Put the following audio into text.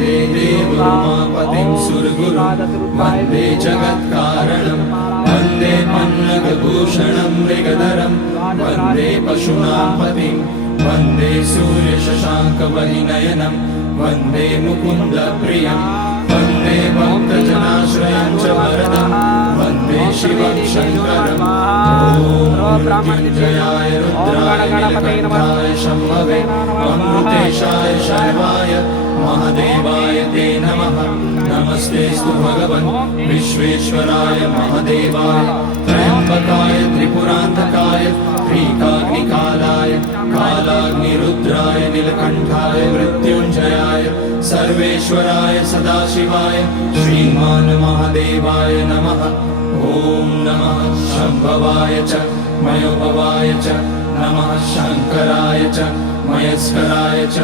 वन्दे देवोमापतिं सुरगुरुं वन्दे जगत्कारणं वन्दे पन्नगभूषणं मृगधरं वन्दे पशूनां पतिं वन्दे सूर्यशशाङ्कवहिनयनं वन्दे मुकुन्दप्रियं वन्दे भक्तजनाश्रयं च वरदं वन्दे शिवं शङ्करम् ॐ मृत्युञ्जयाय रुद्राय नीलकण्ठाय शम्भवे अमृतेशाय शर्वाय महादेवाय ते नमः। नमस्तेस्तु भगवन् विश्वेश्वराय महादेवाय त्र्यम्बकाय त्रिपुरान्तकाय त्रिकाग्निकालाय कालाग्निरुद्राय नीलकण्ठाय मृत्युञ्जयाय सर्वेश्वराय सदाशिवाय श्रीमान् महादेवाय नमः। ॐ नमः शम्भवाय च मयोभवाय च नमः शङ्कराय च मयस्कराय च